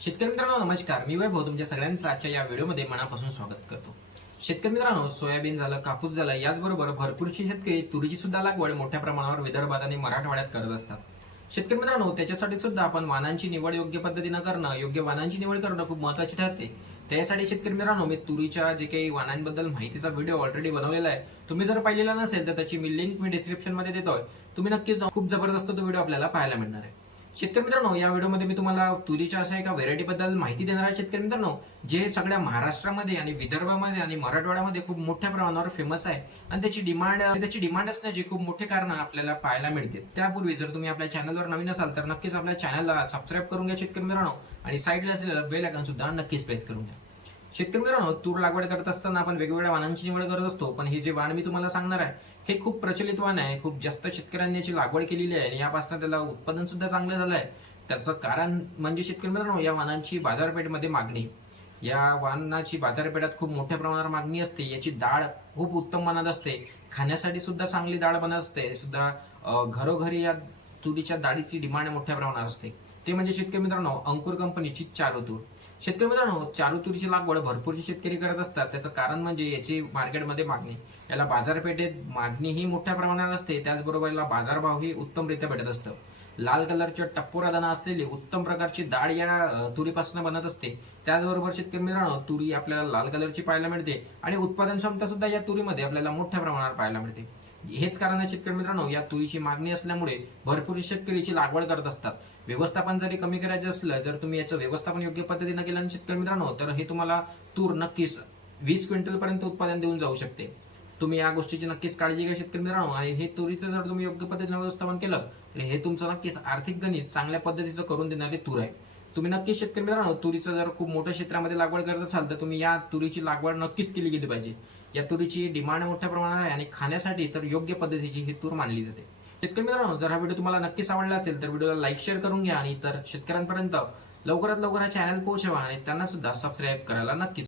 शेतकरी मित्रांनो नमस्कार. मी वैभव तुमच्या सगळ्यांचं आजच्या या व्हिडिओमध्ये मनापासून स्वागत करतो. शेतकरी मित्रांनो सोयाबीन झालं कापूस झालं याचबरोबर भरपूरशी शेतकरी तुरीची सुद्धा लागवड मोठ्या प्रमाणावर विदर्भात आणि मराठवाड्यात करत असतात. शेतकरी मित्रांनो त्याच्यासाठी सुद्धा आपण वाहनांची निवड योग्य पद्धतीनं करणं योग्य वाहनांची निवड करणं खूप महत्वाची ठरते. त्यासाठी शेतकरी मित्रांनो मी तुरीच्या जे काही वाहनांबद्दल माहितीचा व्हिडिओ ऑलरेडी बनवलेला आहे. तुम्ही जर पाहिलेला नसेल तर त्याची मी लिंक मी डिस्क्रिप्शनमध्ये देतोय. तुम्ही नक्कीच जाऊन खूप जबरदस्त तो व्हिडिओ आपल्याला पाहायला मिळणार आहे. शेतकरी मित्रांनो या व्हिडिओमध्ये मी तुम्हाला तुरीच्या अशा एका व्हेरायटी बद्दल माहिती देणार आहे शेतकरी मित्रांनो जे सगळ्या महाराष्ट्रामध्ये आणि विदर्भामध्ये आणि मराठवाड्यामध्ये खूप मोठ्या प्रमाणावर फेमस आहे. आणि त्याची डिमांड त्याची डिमांड असण्याचे खूप मोठे कारण आपल्याला पाहायला मिळते त्यापूर्वी जर तुम्ही आपल्या चॅनलवर नवीन असाल तर नक्कीच आपल्या चॅनलला सबस्क्राईब करून घ्या शेतकरी मित्रांनो. आणि साईडला असलेलं बेल आयकॉन सुद्धा नक्कीच प्रेस करून घ्या. शेतकरी मित्रांनो तूर लागवड करत असताना आपण वेगवेगळ्या वाणांची निवड करत असतो. पण हे जे वाण मी तुम्हाला सांगणार आहे हे खूप प्रचलित वाण आहे खूप जास्त शेतकऱ्यांनी याची लागवड केलेली आहे आणि यापासून त्याला उत्पादन सुद्धा चांगलं झालं आहे त्याचं कारण म्हणजे शेतकरी मित्रांनो या वाणांची बाजारपेठेमध्ये मागणी. या वाणाची बाजारपेठात खूप मोठ्या प्रमाणावर मागणी असते. याची डाळ खूप उत्तम मनात असते. खाण्यासाठी सुद्धा चांगली डाळ बनत असते. सुद्धा घरोघरी या तुरीच्या डाळीची डिमांड मोठ्या प्रमाणावर असते. ते म्हणजे शेतकरी मित्रांनो अंकुर कंपनीची चारो तूर शेतकरी मित्रांनो चालू तुरीची लागवड भरपूरशी शेतकरी करत असतात. त्याचं कारण म्हणजे याची मार्केटमध्ये मागणी. याला बाजारपेठेत मागणी ही मोठ्या प्रमाणात असते. त्याचबरोबर याला बाजारभावही उत्तमरित्या भेटत असतं. लाल कलरच्या टप्पोरा दाना असलेली उत्तम प्रकारची डाळ या तुरीपासून बनत असते. त्याचबरोबर शेतकरी मित्रांनो तुरी आपल्याला लाल कलरची पाहायला मिळते आणि उत्पादन क्षमता सुद्धा या तुरीमध्ये आपल्याला मोठ्या प्रमाणावर पाहायला मिळते. हेच कारण आहे शेतकरी मित्रांनो या तुरीची मागणी असल्यामुळे भरपूर शेतकरीची लागवड करत असतात. व्यवस्थापन जरी कमी करायचं असलं तर तुम्ही याचं व्यवस्थापन योग्य पद्धतीनं केलं शेतकरी मित्रांनो तर हे तुम्हाला तूर नक्कीच वीस क्विंटल पर्यंत उत्पादन देऊन जाऊ शकते. तुम्ही या गोष्टीची नक्कीच काळजी घ्या शेतकरी मित्रांनो आणि हे तुरीचं जर तुम्ही योग्य पद्धतीने व्यवस्थापन केलं तर हे तुमचं नक्कीच आर्थिक गणित चांगल्या पद्धतीचं करून देणारी तूर आहे. तुम्ही नक्कीच शेतकरी मित्रांनो तुरीचं जर खूप मोठ्या क्षेत्रामध्ये लागवड करत असाल तर तुम्ही या तुरीची लागवड नक्कीच केली गेली पाहिजे. या तुरीची डिमांड मोठ्या प्रमाणात आहे आणि खाण्यासाठी तर योग्य पद्धतीची ही तूर मानली जाते. शेतकरी मित्रांनो जर हा व्हिडिओ तुम्हाला नक्कीच आवडला असेल तर व्हिडिओला लाईक शेअर करून घ्या आणि इतर शेतकऱ्यांपर्यंत लवकरात लवकर हा चॅनल पोहोचवा आणि त्यांना सुद्धा सबस्क्राईब करायला नक्कीच